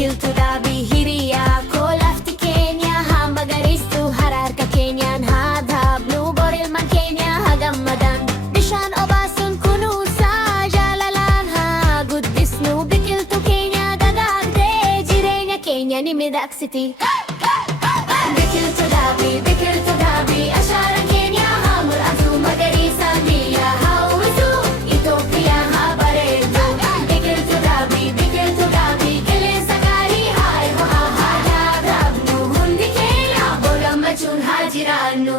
Bikiltu dabi hiriya ko lafti Kenya hamagaristu hararka Kenyan hadhab nu boril man Kenya hagamadan bishan obasun kunusa jalalan ha guddis nu bikiltu Kenya gagagde jirenya Kenya ni Midak City. Bikiltu dabi asharan Kenya hamul azu magarisa diya hawisu Ethiopia habaredu Bikiltu dabi kilin sakari hai ho ha ha dabnu hundi Kenya boga machun hajiranu.